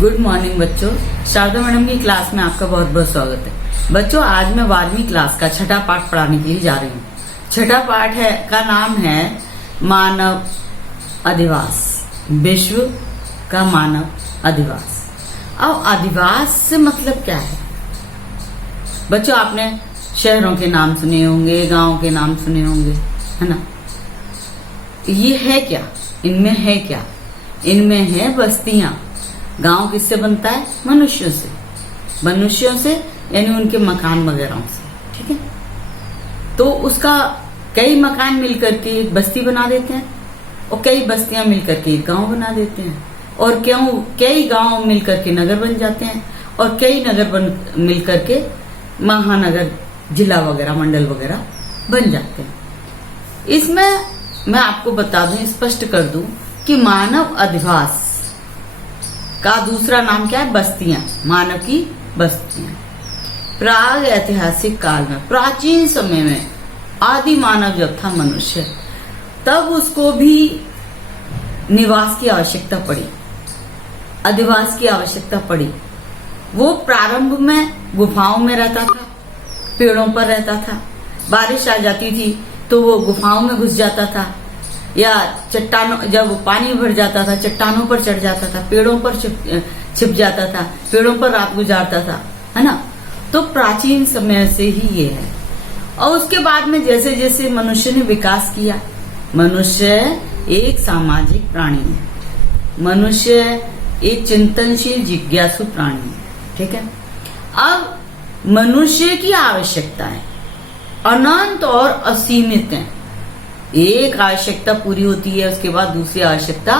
Good morning बच्चों। Sharda madam की class में आपका बहुत बहुत स्वागत है। बच्चों आज मैं 12वीं क्लास का छठा पाठ पढ़ाने के लिए जा रही हूँ। छठा पाठ का नाम है मानव अधिवास, विश्व का मानव अधिवास। अब अधिवास से मतलब क्या है बच्चों? आपने शहरों के नाम सुने होंगे, गांव के नाम सुने होंगे, है ना? ये है क्या? इनमें है क्या? इनमें है बस्तियां। गांव किससे बनता है? मनुष्यों से। मनुष्यों से यानी उनके मकान वगैरह से, ठीक है। तो उसका कई मकान मिलकर के एक बस्ती बना देते हैं और कई बस्तियां मिलकर के एक गांव बना देते हैं और कई गांव मिलकर के नगर बन जाते हैं और कई नगर मिलकर के महानगर, जिला वगैरह, मंडल वगैरह बन जाते हैं। इसमें मैं आपको बता दूं, स्पष्ट कर दूं कि मानव अधिवास का दूसरा नाम क्या है? बस्तियां। मानव की बस्तियां। प्राग ऐतिहासिक काल में, प्राचीन समय में, आदि मानव जब था मनुष्य, तब उसको भी निवास की आवश्यकता पड़ी, अधिवास की आवश्यकता पड़ी। वो प्रारंभ में गुफाओं में रहता था, पेड़ों पर रहता था। बारिश आ जाती थी तो वो गुफाओं में घुस जाता था, या चट्टानों, जब पानी भर जाता था चट्टानों पर चढ़ जाता था, पेड़ों पर छिप जाता था, पेड़ों पर रात गुजारता था, है ना? तो प्राचीन समय से ही ये है। और उसके बाद में जैसे जैसे मनुष्य ने विकास किया, मनुष्य एक सामाजिक प्राणी है, मनुष्य एक चिंतनशील जिज्ञासु प्राणी है, ठीक है। अब मनुष्य की आवश्यकताएं अनंत और असीमित हैं। एक आवश्यकता पूरी होती है, उसके बाद दूसरी आवश्यकता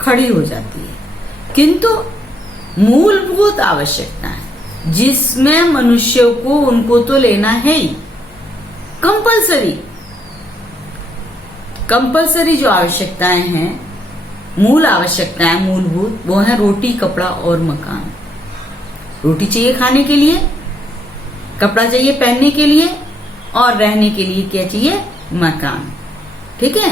खड़ी हो जाती है, किंतु मूलभूत आवश्यकताएं जिसमें मनुष्य को उनको तो लेना है ही, कंपलसरी जो आवश्यकताएं हैं, मूल आवश्यकताएं, मूलभूत, वो है रोटी, कपड़ा और मकान। रोटी चाहिए खाने के लिए, कपड़ा चाहिए पहनने के लिए, और रहने के लिए क्या चाहिए? मकान, ठीक है।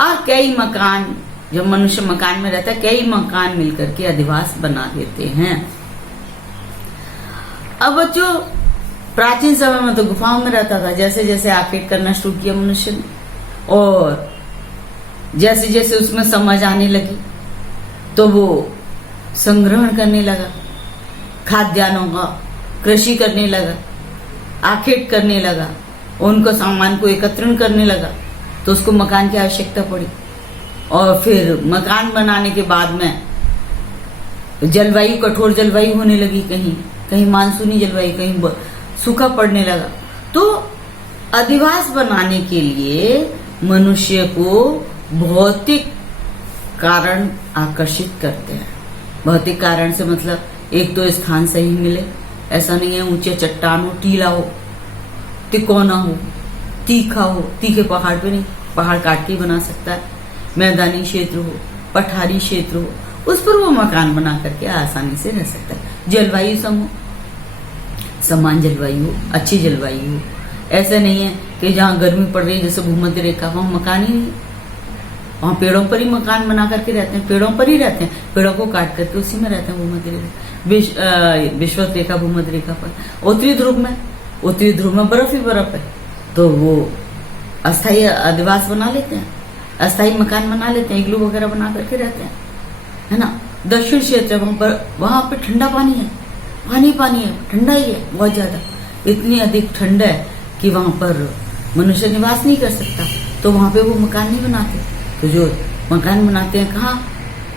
और कई मकान, जब मनुष्य मकान में रहता है, कई मकान मिलकर के अधिवास बना देते हैं। अब बच्चों प्राचीन समय में तो गुफाओं में रहता था, जैसे जैसे आखेट करना शुरू किया मनुष्य ने, और जैसे जैसे उसमें समझ आने लगी तो वो संग्रहण करने लगा, खाद्यान्नों का कृषि करने लगा, आखेट करने लगा, उनको सामान को एकत्रण करने लगा, तो उसको मकान की आवश्यकता पड़ी। और फिर मकान बनाने के बाद में जलवायु, कठोर जलवायु होने लगी, कहीं कहीं मानसूनी जलवायु, कहीं सूखा पड़ने लगा। तो अधिवास बनाने के लिए मनुष्य को भौतिक कारण आकर्षित करते हैं। भौतिक कारण से मतलब एक तो स्थान सही मिले, ऐसा नहीं है ऊंचे चट्टान हो, टीला हो, तिकोना हो, तीखा हो, तीखे पहाड़ पे नहीं, पहाड़ काट के बना सकता है। मैदानी क्षेत्र हो, पठारी क्षेत्र हो, उस पर वो मकान बना करके आसानी से रह सकता है। जलवायु समान जलवायु हो, अच्छी जलवायु हो। ऐसा नहीं है कि जहाँ गर्मी पड़ रही है, जैसे भूमध्य रेखा, वहां मकान ही नहीं, वहां पेड़ों पर ही मकान बना करके रहते हैं, पेड़ों पर ही रहते हैं, पेड़ों को काट करके उसी में रहते हैं। भूमध्य रेखा, विषुवत रेखा, भूमध्य रेखा पर। उत्तरी ध्रुव में बर्फ ही बर्फ है, तो वो अस्थायी अधिवास बना लेते हैं, अस्थायी मकान बना लेते हैं, इग्लू वगैरह बना करके रहते हैं, है ना। दक्षिण क्षेत्र वहां पे ठंडा पानी है, पानी है, ठंडा ही है बहुत ज्यादा, इतनी अधिक ठंड है कि वहां पर मनुष्य निवास नहीं कर सकता, तो वहां पे वो मकान नहीं बनाते। तो जो मकान बनाते हैं कहाँ?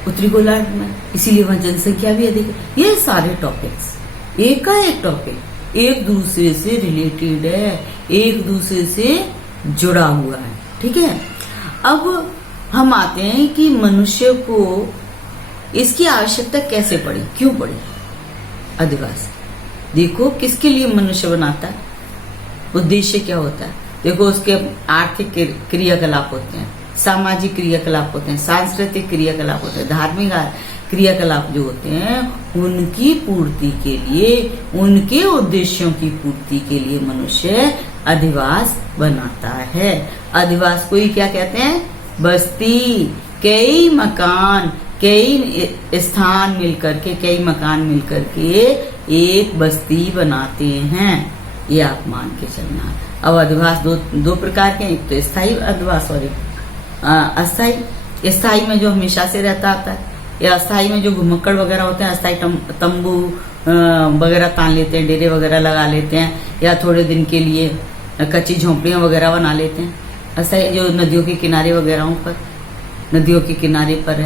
उत्तरी गोलार्ध में, इसीलिए वहां जनसंख्या भी अधिक है। ये सारे टॉपिक्स एक का एक टॉपिक एक दूसरे से रिलेटेड है, एक दूसरे से जुड़ा हुआ है, ठीक है। अब हम आते हैं कि मनुष्य को इसकी आवश्यकता कैसे पड़ी, क्यों पड़ी? अधिवास देखो किसके लिए मनुष्य बनाता है, उद्देश्य क्या होता है? देखो उसके आर्थिक क्रियाकलाप होते हैं, सामाजिक क्रियाकलाप होते हैं, सांस्कृतिक क्रियाकलाप होते हैं, धार्मिक क्रियाकलाप जो होते हैं, उनकी पूर्ति के लिए, उनके उद्देश्यों की पूर्ति के लिए मनुष्य अधिवास बनाता है। अधिवास को ही क्या कहते हैं? बस्ती। कई मकान, कई स्थान मिलकर के, कई मकान मिलकर के एक बस्ती बनाते हैं। ये आप मान के चलना। अब अधिवास दो प्रकार के, एक तो स्थायी अधिवास और एक अस्थायी। स्थायी में जो हमेशा से रहता आता है, या अस्थायी में जो घुमक्कड़ वगैरह होते हैं, अस्थायी तंबू वगैरह तान लेते हैं, डेरे वगैरह लगा लेते हैं, या थोड़े दिन के लिए कच्ची झोंपड़ियां वगैरह बना लेते हैं। अस्थायी जो नदियों के किनारे वगैरह पर, नदियों के किनारे पर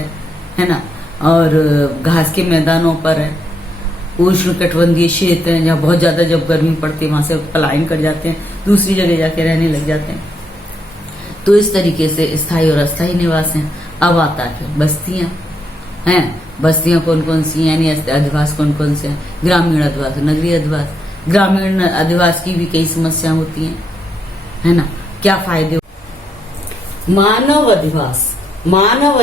है ना, और घास के मैदानों पर है। उष्ण कटिबंधीय क्षेत्र है जहाँ बहुत ज्यादा जब गर्मी पड़ती है वहां से पलायन कर जाते हैं, दूसरी जगह जाके रहने लग जाते हैं। तो इस तरीके से स्थायी और अस्थायी निवास हैं। अब आता है बस्तियां हैं। बस्तियां कौन कौन सी, यानी अधिवास कौन कौन से हैं? ग्रामीण अधिवास, नगरीय अधिवास। ग्रामीण अधिवास की भी कई समस्या होती हैं, है ना। क्या फायदे? मानव अधिवास। मानव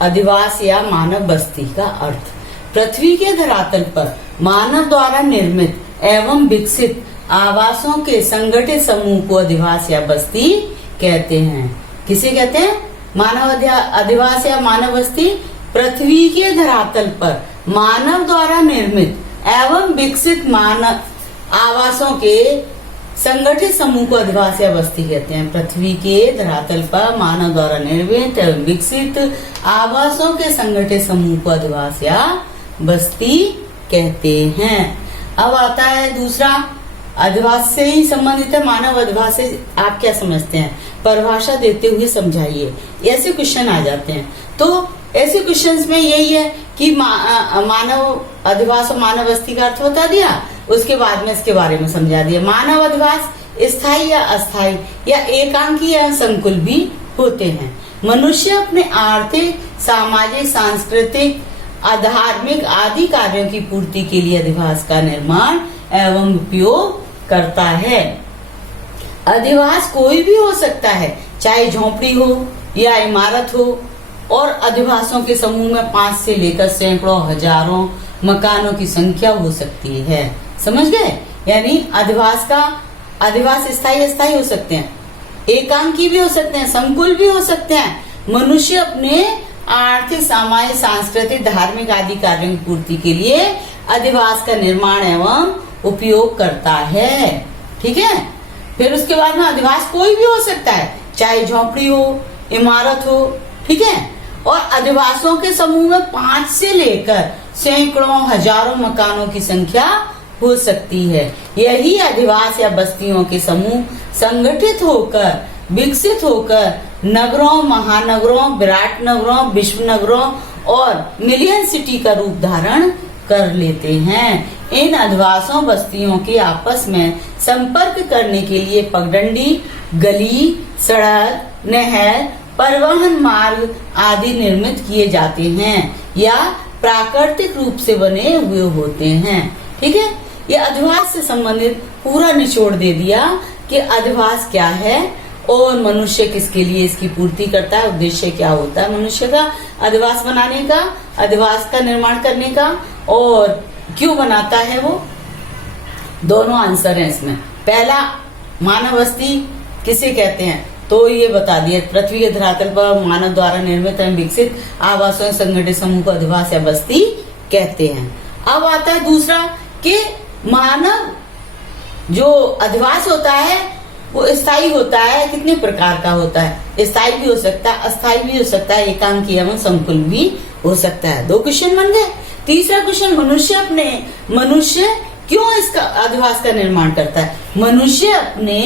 अधिवास या मानव बस्ती का अर्थ पृथ्वी के धरातल पर मानव द्वारा निर्मित एवं विकसित आवासों के संगठित समूह को अधिवास या बस्ती कहते हैं। किसे कहते हैं? मानव अधिवास या मानव बस्ती पृथ्वी के धरातल पर मानव द्वारा निर्मित एवं विकसित मानव आवासों के संगठित समूह को अधिवास या बस्ती कहते हैं। पृथ्वी के धरातल पर मानव द्वारा निर्मित एवं विकसित आवासों के संगठित समूह को अधिवास या बस्ती कहते हैं। अब आता है दूसरा, अधिवास से ही संबंधित है। मानव अधिवास से आप क्या समझते हैं? परिभाषा देते हुए समझाइए। ऐसे क्वेश्चन आ जाते हैं। तो ऐसे क्वेश्चंस में यही है कि मानव अधिवास और मानव बस्ती का अर्थ बता दिया, उसके बाद में इसके बारे में समझा दिया। मानव अधिवास स्थायी या अस्थायी या एकांकी या संकुल भी होते हैं। मनुष्य अपने आर्थिक, सामाजिक, सांस्कृतिक, धार्मिक आदि कार्यों की पूर्ति के लिए अधिवास का निर्माण एवं उपयोग करता है। अधिवास कोई भी हो सकता है, चाहे झोंपड़ी हो या इमारत हो, और अधिवासों के समूह में 5 से लेकर सैकड़ों, हजारों मकानों की संख्या हो सकती है। समझ गए? यानी अधिवास स्थायी अस्थायी हो सकते हैं, एकांकी भी हो सकते हैं, संकुल भी हो सकते हैं। मनुष्य अपने आर्थिक, सामाजिक, सांस्कृतिक, धार्मिक आदि कार्यों की पूर्ति के लिए अधिवास का निर्माण एवं उपयोग करता है। ठीक है। फिर उसके बाद में अधिवास कोई भी हो सकता है, चाहे झोंपड़ी हो, इमारत हो। ठीक है। और अधिवासों के समूह में 5 से लेकर सैकड़ों, हजारों मकानों की संख्या हो सकती है। यही अधिवास या बस्तियों के समूह संगठित होकर, विकसित होकर नगरों, महानगरों, विराट नगरों, विश्व नगरों और मिलियन सिटी का रूप धारण कर लेते हैं। इन अधिवासों बस्तियों के आपस में संपर्क करने के लिए पगडंडी, गली, सड़क, नहर, परिवहन मार्ग आदि निर्मित किए जाते हैं या प्राकृतिक रूप से बने हुए होते हैं। ठीक है। ये अधिवास से संबंधित पूरा निचोड़ दे दिया कि अधिवास क्या है और मनुष्य किसके लिए इसकी पूर्ति करता है, उद्देश्य क्या होता है मनुष्य का अधिवास बनाने का, अधिवास का निर्माण करने का, और क्यों बनाता है वो। दोनों आंसर हैं इसमें। पहला, मानव बस्ती किसे कहते हैं, तो ये बता दिया, पृथ्वी के धरातल पर मानव द्वारा निर्मित एवं विकसित आवासों संगठित समूह को अधिवास या बस्ती कहते हैं। अब आता है दूसरा कि मानव जो अधिवास होता है वो स्थायी होता है, कितने प्रकार का होता है? स्थायी भी हो सकता है, अस्थायी भी हो सकता है, एकांकी एवं संकुल भी हो सकता है। 2 क्वेश्चन बन गए। तीसरा क्वेश्चन, मनुष्य क्यों इसका अधिवास का निर्माण करता है? मनुष्य अपने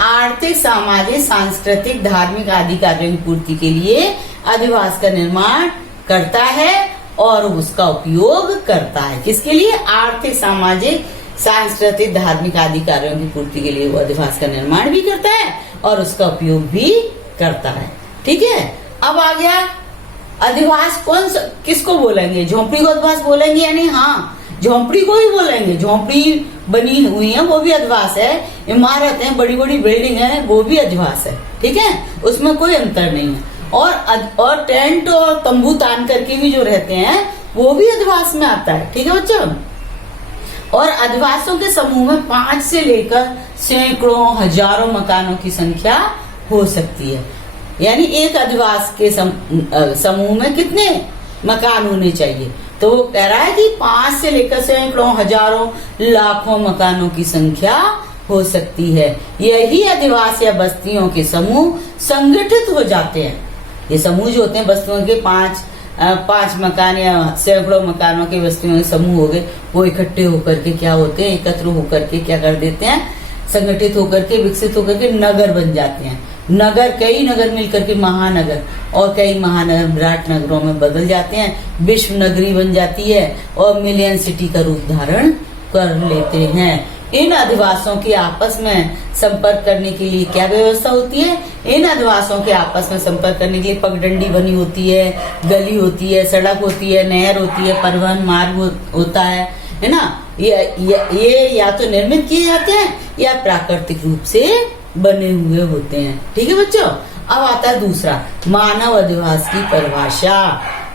आर्थिक, सामाजिक, सांस्कृतिक, धार्मिक आदि कार्यों की पूर्ति के लिए अधिवास का निर्माण करता है और उसका उपयोग करता है। किसके लिए? आर्थिक, सामाजिक, सांस्कृतिक, धार्मिक आदि कार्यों की पूर्ति के लिए वो अधिवास का निर्माण भी करता है और उसका उपयोग भी करता है। ठीक है। अब आ गया अधिवास किसको बोलेंगे? झोंपड़ी को अधिवास बोलेंगे यानी हाँ, झोंपड़ी को ही बोलेंगे। झोंपड़ी बनी हुई है वो भी अधिवास है, इमारत है, बड़ी बड़ी बिल्डिंग है, वो भी अधिवास है। ठीक है। उसमें कोई अंतर नहीं है। और टेंट और तंबू तान करके भी जो रहते हैं वो भी अधिवास में आता है। ठीक है बच्चों। और अधिवासों के समूह में 5 से लेकर सैकड़ों, हजारों मकानों की संख्या हो सकती है। यानी एक अधिवास के समूह में कितने मकान होने चाहिए। तो वो कह रहा है कि 5 से लेकर सैकड़ों, हजारों, लाखों मकानों की संख्या हो सकती है। यही अधिवास या बस्तियों के समूह संगठित हो जाते हैं। ये समूह जो होते हैं बस्तियों के, 5 मकान या सैकड़ों मकानों के बस्तियों के समूह हो गए, वो इकट्ठे होकर के क्या होते हैं, एकत्र होकर के क्या कर देते हैं, संगठित होकर के, विकसित होकर के नगर बन जाते हैं। नगर, कई नगर मिलकर के महानगर, और कई महानगर विराट नगरों में बदल जाते हैं, विश्व नगरी बन जाती है और मिलियन सिटी का रूप धारण कर लेते हैं। इन अधिवासों के आपस में संपर्क करने के लिए क्या व्यवस्था होती है? इन अधिवासों के आपस में संपर्क करने के लिए पगडंडी बनी होती है, गली होती है, सड़क होती है, नहर होती है, परिवहन मार्ग होता है ना। ये या तो निर्मित किए जाते हैं या प्राकृतिक रूप से बने हुए होते हैं। ठीक है बच्चों। अब आता है दूसरा, मानव अधिवास की परिभाषा।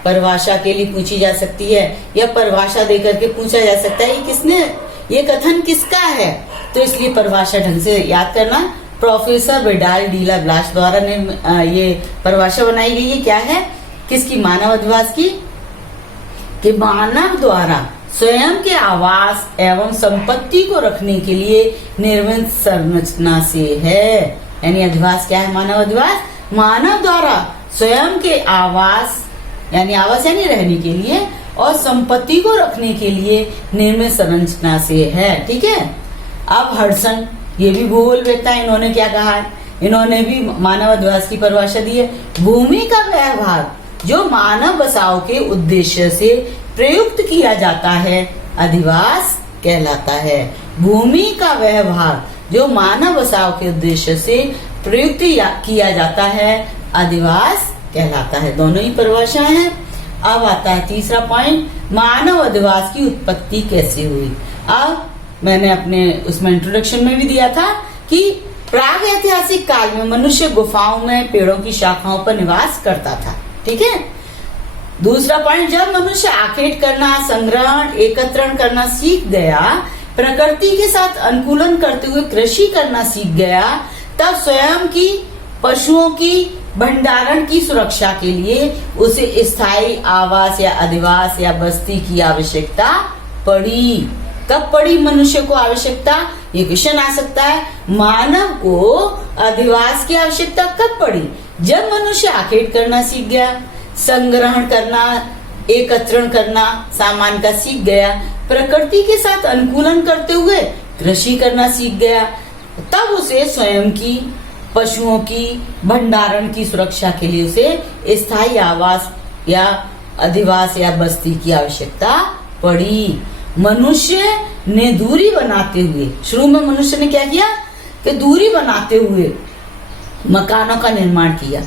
परिभाषा के लिए पूछी जा सकती है या परिभाषा देकर के पूछा जा सकता है ये कथन किसका है, तो इसलिए परिभाषा ढंग से याद करना। प्रोफेसर विडाल डी ला ब्लास द्वारा ये परिभाषा बनाई गई है। क्या है? किसकी? मानव अधिवास की। कि मानव द्वारा स्वयं के आवास एवं संपत्ति को रखने के लिए निर्मित संरचना से है। यानी अधिवास क्या है? मानव अधिवास मानव द्वारा स्वयं के आवास, यानी आवास यानी रहने के लिए, और संपत्ति को रखने के लिए निर्मित संरचना से है। ठीक है। अब हडसन, ये भी भूगोलवेत्ता, इन्होंने क्या कहा है? इन्होंने भी मानव अधिवास की परिभाषा दी है। भूमि का वह भाग जो मानव बसाव के उद्देश्य से प्रयुक्त किया जाता है अधिवास कहलाता है। भूमि का वह भाग जो मानव बसाव के उद्देश्य से प्रयुक्त किया जाता है अधिवास कहलाता है। दोनों ही परिभाषाएं हैं। अब आता है तीसरा पॉइंट, मानव अधिवास की उत्पत्ति कैसे हुई। अब मैंने अपने उसमें इंट्रोडक्शन में भी दिया था कि प्राग ऐतिहासिक काल में मनुष्य गुफाओं में पेड़ों की शाखाओं पर निवास करता था। ठीक है। दूसरा पॉइंट, जब मनुष्य आखेट करना, संग्रहण, एकत्रण करना सीख गया, प्रकृति के साथ अनुकूलन करते हुए कृषि करना सीख गया, तब स्वयं की, पशुओं की भंडारण की सुरक्षा के लिए उसे स्थायी आवास या अधिवास या बस्ती की आवश्यकता पड़ी। कब पड़ी मनुष्य को आवश्यकता? ये क्वेश्चन आ सकता है। मानव को अधिवास की आवश्यकता कब पड़ी? जब मनुष्य आखेट करना सीख गया, संग्रहण करना, एकत्रण करना सामान का सीख गया, प्रकृति के साथ अनुकूलन करते हुए कृषि करना सीख गया, तब उसे स्वयं की, पशुओं की भंडारण की सुरक्षा के लिए उसे स्थायी आवास या अधिवास या बस्ती की आवश्यकता पड़ी। मनुष्य ने दूरी बनाते हुए, शुरू में मनुष्य ने क्या किया कि दूरी बनाते हुए मकानों का निर्माण किया।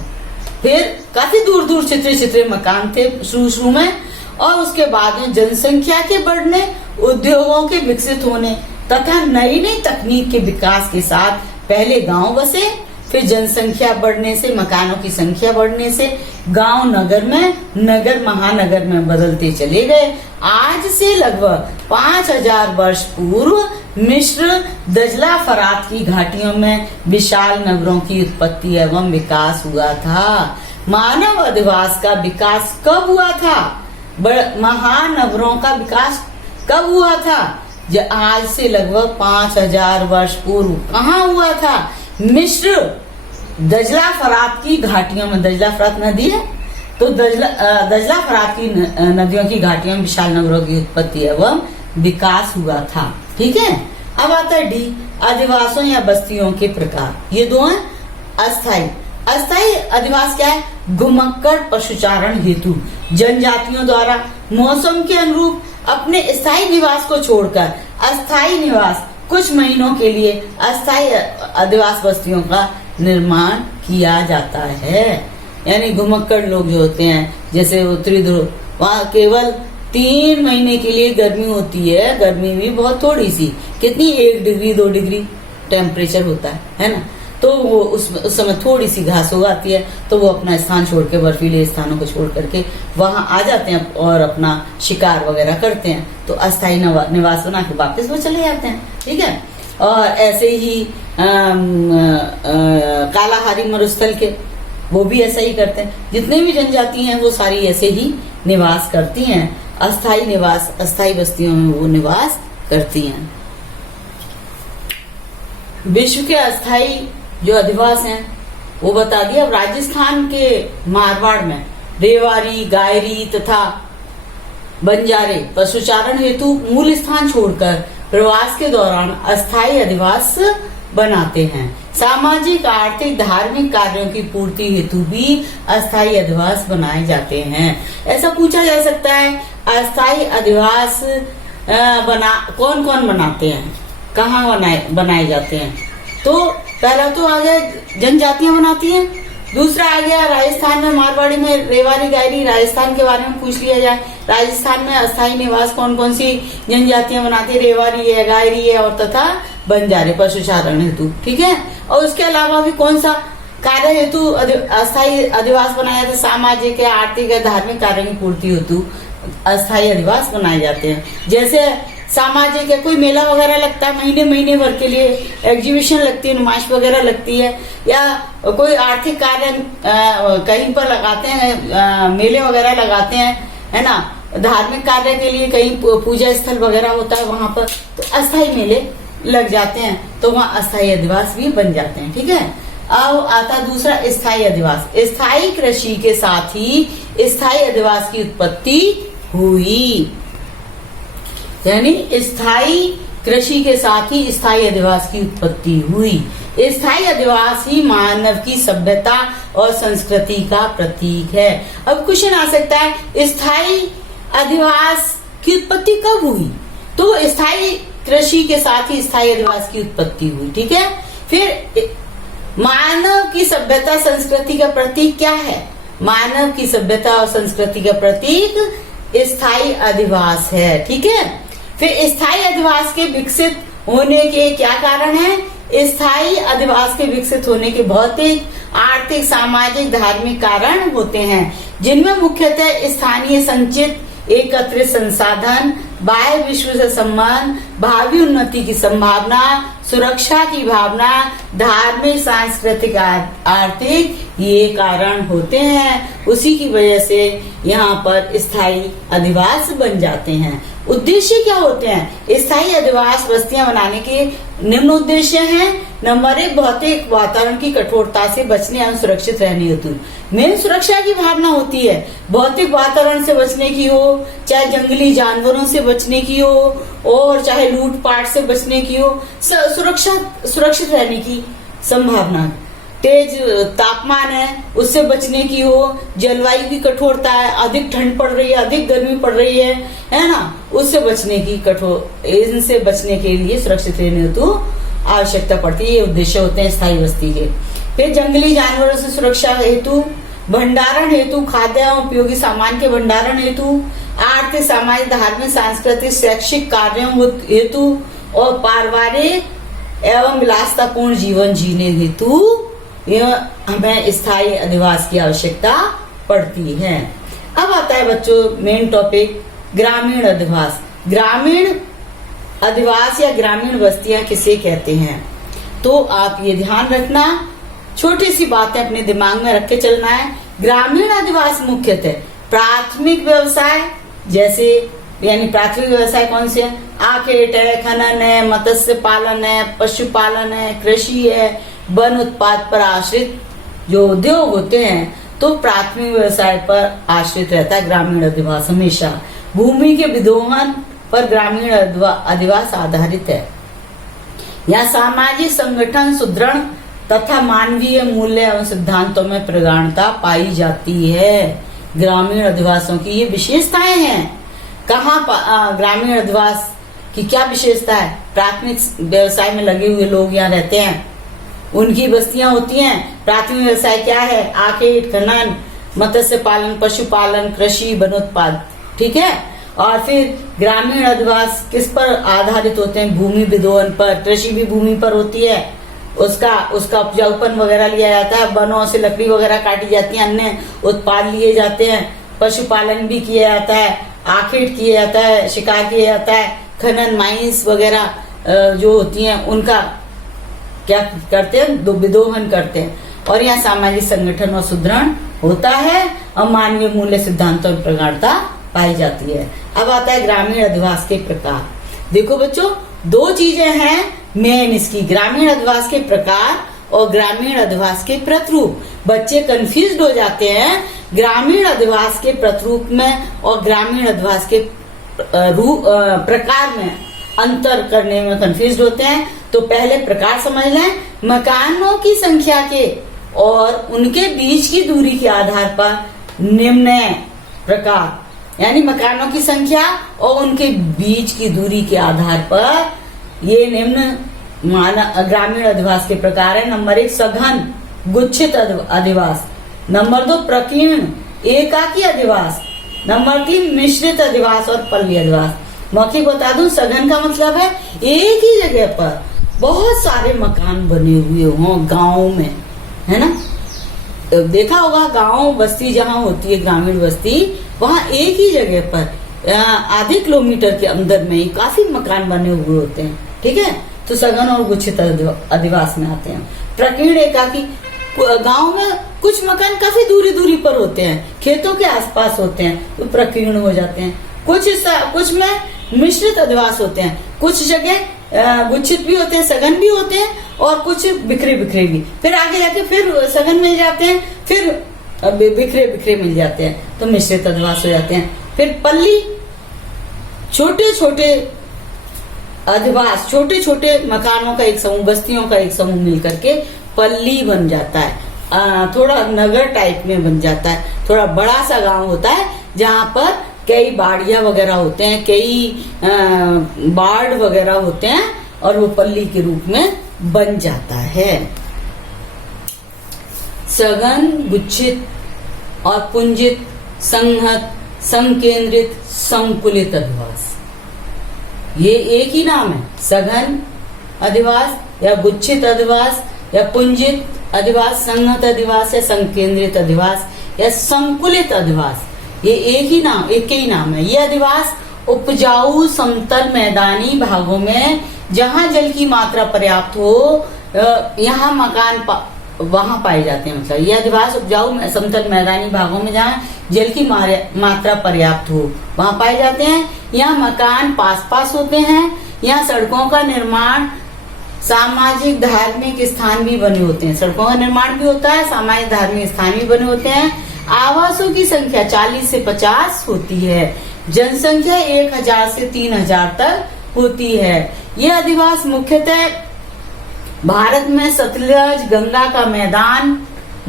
फिर काफी दूर दूर छितरे छितरे मकान थे शुरू में, और उसके बाद में जनसंख्या के बढ़ने, उद्योगों के विकसित होने तथा नई नई तकनीक के विकास के साथ पहले गांव बसे, फिर जनसंख्या बढ़ने से, मकानों की संख्या बढ़ने से गांव नगर में, नगर महानगर में बदलते चले गए। आज से लगभग 5000 वर्ष पूर्व मिस्र, दजला, फरात की घाटियों में विशाल नगरों की उत्पत्ति एवं विकास हुआ था। मानव अधिवास का विकास कब हुआ था? महानगरों का विकास कब हुआ था? आज से लगभग 5000 वर्ष पूर्व। कहाँ हुआ था? मिस्र, दजला फरात की घाटियों में। दजला फरात नदी है, तो दजला फरात की नदियों की घाटियों में विशाल नगरों की उत्पत्ति एवं विकास हुआ था। ठीक है। अब आता है डी, अधिवासों या बस्तियों के प्रकार। ये दो हैं। अस्थाई, अस्थाई अधिवास क्या है? घुमक्कड़ पशुचारण हेतु जनजातियों द्वारा मौसम के अनुरूप अपने स्थायी निवास को छोड़कर अस्थायी निवास, कुछ महीनों के लिए अस्थायी अधिवास बस्तियों का निर्माण किया जाता है। यानी घुमक्कड़ लोग जो होते हैं, जैसे उत्तरी ध्रुव, वहाँ केवल 3 महीने के लिए गर्मी होती है। गर्मी भी बहुत थोड़ी सी, कितनी 1 डिग्री 2 डिग्री टेम्परेचर होता है ना। तो वो उस समय थोड़ी सी घास उगाती है, तो वो अपना स्थान छोड़ के, बर्फीले स्थानों को छोड़ करके वहां आ जाते हैं और अपना शिकार वगैरह करते हैं। तो अस्थायी निवास बना के वापस वो चले जाते हैं। ठीक है। और ऐसे ही कालाहारी मरुस्थल के वो भी ऐसा ही करते हैं। जितने भी जनजाति हैं वो सारी ऐसे ही निवास करती हैं, अस्थाई निवास, अस्थाई बस्तियों में वो निवास करती हैं। विश्व के अस्थाई जो अधिवास हैं वो बता दिया। अब राजस्थान के मारवाड़ में रेवाड़ी, गायरी तथा बंजारे पशुचारण हेतु मूल स्थान छोड़कर प्रवास के दौरान अस्थाई अधिवास बनाते हैं। सामाजिक, आर्थिक, धार्मिक कार्यों की पूर्ति हेतु भी अस्थाई अधिवास बनाए जाते हैं। ऐसा पूछा जा सकता है, अस्थाई अधिवास कौन कौन बनाते हैं, कहाँ बनाए जाते हैं? तो पहला तो आ गया जनजातियां बनाती हैं, दूसरा आ गया राजस्थान में मारवाड़ी में रेवाड़ी, गायरी, राजस्थान के बारे में पूछ लिया जाए। राजस्थान में अस्थाई निवास कौन कौन सी जनजातियां बनाती है? रेवाड़ी है, गायरी है और तथा बंजारे पशुचारण हेतु। ठीक है। और उसके अलावा भी कौन सा कार्य हेतु अस्थाई अधिवास बनाया जाता है? सामाजिक है, आर्थिक है, धार्मिक कार्य की पूर्ति हेतु अस्थाई अधिवास बनाए जाते हैं। जैसे सामाजिक है, कोई मेला वगैरह लगता है, महीने महीने भर के लिए एग्जीबिशन लगती है, नुमाइश वगैरह लगती है, या कोई आर्थिक कार्य कहीं पर लगाते हैं, मेले वगैरह लगाते हैं, है ना। धार्मिक कार्य के लिए कहीं पूजा स्थल वगैरह होता है, वहां पर तो अस्थाई मेले लग जाते हैं, तो वहाँ अस्थाई अधिवास भी बन जाते हैं। ठीक है। अब आता दूसरा स्थायी अधिवास। स्थायी कृषि के साथ ही स्थायी अधिवास की उत्पत्ति हुई, यानी स्थायी कृषि के साथ ही स्थायी अधिवास की उत्पत्ति हुई। स्थायी अधिवास ही मानव की सभ्यता और संस्कृति का प्रतीक है। अब क्वेश्चन आ सकता है, स्थायी अधिवास की उत्पत्ति कब हुई? तो स्थायी कृषि के साथ ही स्थायी अधिवास की उत्पत्ति हुई। ठीक है। फिर मानव की सभ्यता संस्कृति का प्रतीक क्या है? मानव की सभ्यता और संस्कृति का प्रतीक स्थायी अधिवास है। ठीक है। फिर स्थायी अधिवास के विकसित होने के क्या कारण है? स्थायी अधिवास के विकसित होने के भौतिक, आर्थिक, सामाजिक, धार्मिक कारण होते हैं, जिनमें मुख्यतः स्थानीय संचित एकत्रित संसाधन, बाह्य विश्व से संबंध, भावी उन्नति की संभावना, सुरक्षा की भावना, धार्मिक, सांस्कृतिक, आर्थिक ये कारण होते हैं। उसी की वजह से यहाँ पर स्थायी अधिवास बन जाते हैं। उद्देश्य क्या होते हैं? स्थायी अधिवास बस्तियां बनाने के निम्न उद्देश्य हैं। नंबर 1, भौतिक वातावरण की कठोरता से बचने एवं सुरक्षित रहने हेतु। मेन सुरक्षा की भावना होती है, भौतिक वातावरण से बचने की हो, चाहे जंगली जानवरों से बचने की हो, और चाहे लूटपाट से बचने की हो, सुरक्षित रहने की संभावना। तेज तापमान है उससे बचने की हो, जलवायु की कठोरता है, अधिक ठंड पड़ रही है, अधिक गर्मी पड़ रही है ना, उससे बचने की इनसे बचने के लिए सुरक्षित रहने हेतु आवश्यकता पड़ती है। ये उद्देश्य होते हैं स्थायी बस्ती के। फिर जंगली जानवरों से सुरक्षा हेतु, भंडारण हेतु, खाद्य एवं उपयोगी सामान के भंडारण हेतु, आर्थिक, सामाजिक, धार्मिक, सांस्कृतिक, शैक्षिक कार्यों हेतु, और पारिवारिक एवं विलासतापूर्ण जीवन जीने हेतु यह हमें स्थायी अधिवास की आवश्यकता पड़ती है। अब आता है बच्चों मेन टॉपिक, ग्रामीण अधिवास। ग्रामीण अधिवास या ग्रामीण बस्तियां किसे कहते हैं? तो आप ये ध्यान रखना, छोटी सी बातें अपने दिमाग में रख के चलना है। ग्रामीण अधिवास मुख्यतः प्राथमिक व्यवसाय, जैसे यानी प्राथमिक व्यवसाय कौन से है? आखेट है, खनन है, मत्स्य पालन है, पशुपालन है, कृषि है, वन उत्पाद पर आश्रित जो उद्योग होते हैं, तो प्राथमिक व्यवसाय पर आश्रित रहता है ग्रामीण अधिवास हमेशा। भूमि के विदोहन पर ग्रामीण अधिवास आधारित है। यहाँ सामाजिक संगठन सुदृढ़ तथा मानवीय मूल्य एवं सिद्धांतों में प्रगाढ़ता पाई जाती है। ग्रामीण अधिवासों की ये विशेषताएं हैं। कहाँ ग्रामीण अधिवास की क्या विशेषता है? प्राथमिक व्यवसाय में लगे हुए लोग यहाँ रहते हैं, उनकी बस्तियां होती हैं। प्राथमिक व्यवसाय क्या है? आखेट, खनन, मत्स्य पालन, पशुपालन, कृषि, वनोत्पाद। ठीक है। और फिर ग्रामीण अधिवास किस पर आधारित होते हैं? भूमि विदोहन पर। कृषि भी भूमि पर होती है, उसका उपजाऊपन वगैरह लिया जाता है, वनों से लकड़ी वगैरह काटी जाती है, अन्य उत्पाद लिए जाते हैं। पशुपालन भी किया जाता है, आखेट किया जाता है, शिकार किया जाता है, खनन, माइंस वगैरह जो होती हैं उनका क्या करते हैं? विदोहन करते हैं। और यहाँ सामाजिक संगठन और सुदृढ़ होता है और मानवीय मूल्य सिद्धांतों में प्रगाढ़ता पाई जाती है। अब आता है ग्रामीण अधिवास के प्रकार। देखो बच्चों, दो चीजें हैं मेन इसकी, ग्रामीण अधिवास के प्रकार और ग्रामीण अधिवास के प्रतिरूप। बच्चे कंफ्यूज हो जाते हैं ग्रामीण अधिवास के प्रतिरूप में और ग्रामीण अधिवास के प्रकार में अंतर करने में कंफ्यूज होते हैं। तो पहले प्रकार समझ लें। मकानों की संख्या के और उनके बीच की दूरी के आधार पर निम्न प्रकार, यानी मकानों की संख्या और उनके बीच की दूरी के आधार पर ये निम्न ग्रामीण अधिवास के प्रकार है। नंबर 1 सघन गुच्छित अधिवास, नंबर 2 प्रकीर्ण एकाकी अधिवास, नंबर 3 मिश्रित अधिवास और पल्ली अधिवास। मौखिक बता दूं, सघन का मतलब है एक ही जगह पर बहुत सारे मकान बने हुए हों गांव में, है ना। देखा होगा गांव बस्ती जहाँ होती है, ग्रामीण बस्ती, वहाँ एक ही जगह पर आधे किलोमीटर के अंदर में ही काफी मकान बने हुए होते हैं, ठीक है। तो सघन और गुच्छित अधिवास में आते हैं। प्रकीर्ण एकाकी, गांव में कुछ मकान काफी दूरी दूरी पर होते हैं, खेतों के आसपास होते हैं, तो प्रकीर्ण हो जाते हैं। कुछ में मिश्रित अधिवास होते हैं, कुछ जगह गुच्छित भी होते हैं, सघन भी होते हैं, और कुछ बिखरे बिखरे भी। फिर आगे जाके फिर सघन मिल जाते हैं, फिर बिखरे बिखरे मिल जाते हैं, तो मिश्रित अधिवास हो जाते हैं। फिर पल्ली, छोटे छोटे अधिवास, छोटे छोटे मकानों का एक समूह, बस्तियों का एक समूह मिलकर के पल्ली बन जाता है। थोड़ा नगर टाइप में बन जाता है, थोड़ा बड़ा सा गांव होता है जहाँ पर कई बाड़िया वगैरह होते हैं, कई बाड़ वगैरह होते हैं, और वो पल्ली के रूप में बन जाता है। सघन, गुच्छित और पुंजित, संहत, संकेंद्रित, संकुलित अधिवास, ये एक ही नाम है। सघन अधिवास या गुच्छित अधिवास या पुंजित अधिवास, संहत अधिवास या संकेंद्रित अधिवास या संकुलित अधिवास, ये एक ही नाम है। ये अधिवास उपजाऊ समतल मैदानी भागों में जहाँ जल की मात्रा पर्याप्त हो, यहाँ मकान वहां पाए जाते हैं। मतलब ये अधिवास उपजाऊ समतल मैदानी भागों में जहाँ जल की मात्रा पर्याप्त हो वहां पाए जाते हैं। यहाँ मकान पास पास होते हैं। यहाँ सड़कों का निर्माण, सामाजिक धार्मिक स्थान भी बने होते हैं। सड़कों का निर्माण भी होता है, सामाजिक धार्मिक स्थान भी बने होते हैं। आवासों की संख्या 40 से 50 होती है। जनसंख्या 1000 से 3000 तक होती है। ये अधिवास मुख्यतः भारत में सतलज गंगा का मैदान,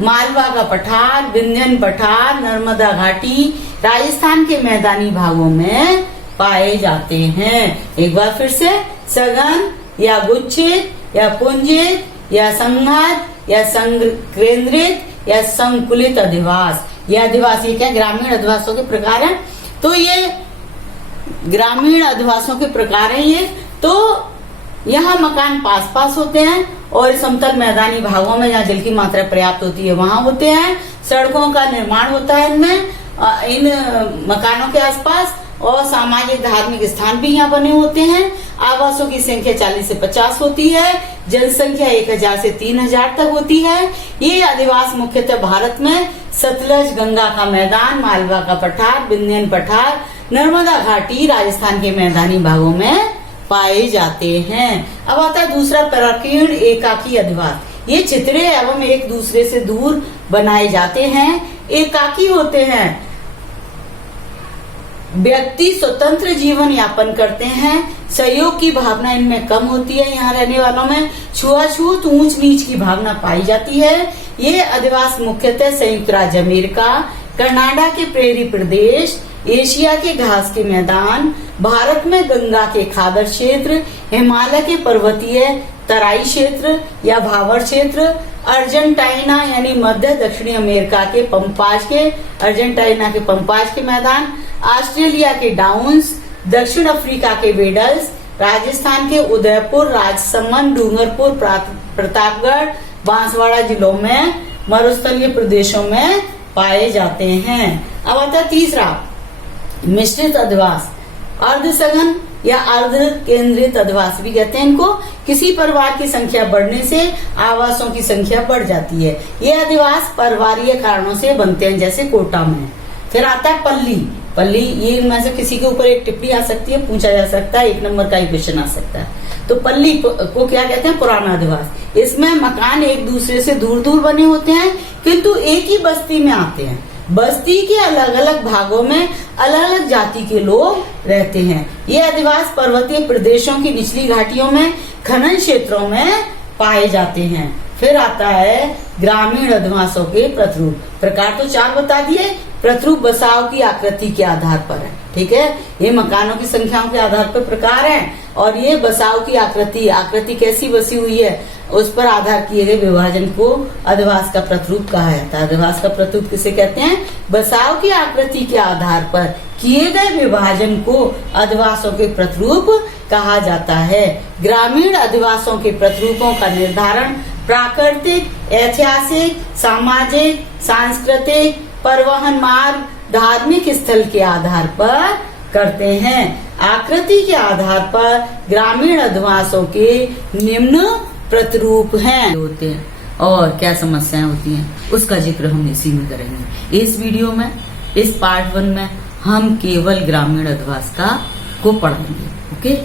मालवा का पठार, विंध्यन पठार, नर्मदा घाटी, राजस्थान के मैदानी भागों में पाए जाते हैं। एक बार फिर से, सघन या गुच्छित या पुंजित या संहत या संकेंद्रित या संकुलित अधिवास, यह अधिवास ये क्या ग्रामीण अधिवासों के प्रकार हैं। तो ये ग्रामीण अधिवासों के प्रकार हैं ये। तो यहाँ मकान पास पास होते हैं और समतल मैदानी भागों में जहाँ जल की मात्रा पर्याप्त होती है वहां होते हैं। सड़कों का निर्माण होता है इनमें, इन मकानों के आसपास, और सामाजिक धार्मिक स्थान भी यहाँ बने होते हैं। आवासों की संख्या 40 से 50 होती है। जनसंख्या 1000 से 3000 तक होती है। ये अधिवास मुख्यतः भारत में सतलज गंगा का मैदान, मालवा का पठार, विंध्यन पठार, नर्मदा घाटी, राजस्थान के मैदानी भागों में पाए जाते हैं। अब आता है दूसरा, प्रकीर्ण एकाकी अधिवास। ये चित्रे एवं एक दूसरे से दूर बनाए जाते हैं, एकाकी होते हैं। व्यक्ति स्वतंत्र जीवन यापन करते हैं। सहयोग की भावना इनमें कम होती है। यहाँ रहने वालों में छुआछूत, ऊंच नीच की भावना पाई जाती है। ये अधिवास मुख्यतः संयुक्त राज्य अमेरिका, कनाडा के प्रेरी प्रदेश, एशिया के घास के मैदान, भारत में गंगा के खादर क्षेत्र, हिमालय के पर्वतीय तराई क्षेत्र या भावर क्षेत्र, अर्जेंटीना यानी मध्य दक्षिणी अमेरिका के अर्जेंटीना के पंपाज के मैदान, ऑस्ट्रेलिया के डाउन्स, दक्षिण अफ्रीका के वेडल्स, राजस्थान के उदयपुर, राजसमंद, डूंगरपुर, प्रतापगढ़, बांसवाड़ा जिलों में मरुस्थलीय प्रदेशों में पाए जाते हैं। अब आता है तीसरा, मिश्रित अधिवास। अर्धसघन या अर्ध केंद्रित अधिवास भी कहते हैं इनको। किसी परिवार की संख्या बढ़ने से आवासों की संख्या बढ़ जाती है। ये अधिवास परिवारीय कारणों से बनते हैं, जैसे कोटा में। फिर आता है पल्ली। पल्ली, ये इनमें से किसी के ऊपर एक टिप्पणी आ सकती है, पूछा जा सकता है, 1 नंबर का ही क्वेश्चन आ सकता है। तो पल्ली को क्या कहते हैं? पुराना अधिवास। इसमें मकान एक दूसरे से दूर दूर बने होते हैं, किंतु एक ही बस्ती में आते हैं। बस्ती के अलग अलग भागों में अलग अलग जाति के लोग रहते हैं। ये अधिवास पर्वतीय प्रदेशों की निचली घाटियों में, खनन क्षेत्रों में पाए जाते हैं। फिर आता है ग्रामीण अधिवासों के प्रतिरूप। प्रकार तो 4 बता दिए। प्रतिरूप बसाव की आकृति के आधार पर है, ठीक है। ये मकानों की संख्याओं के आधार पर प्रकार है, और ये बसाव की आकृति कैसी बसी हुई है उस पर आधार किए गए विभाजन को अधिवास का प्रतिरूप कहा जाता है। अधिवास का प्रतिरूप किसे कहते हैं? बसाव की आकृति के आधार पर किए गए विभाजन को अधिवासों के प्रतिरूप कहा जाता है। ग्रामीण अधिवासों के प्रतिरूपों का निर्धारण प्राकृतिक, ऐतिहासिक, सामाजिक, सांस्कृतिक, परिवहन मार्ग, धार्मिक स्थल के आधार पर करते हैं। आकृति के आधार पर ग्रामीण अधिवासों के निम्न प्रतिरूप हैं होते हैं, और क्या समस्याएं होती हैं उसका जिक्र हम इसी में करेंगे। इस वीडियो में, इस पार्ट 1 में हम केवल ग्रामीण अधिवास को पढ़ेंगे। ओके।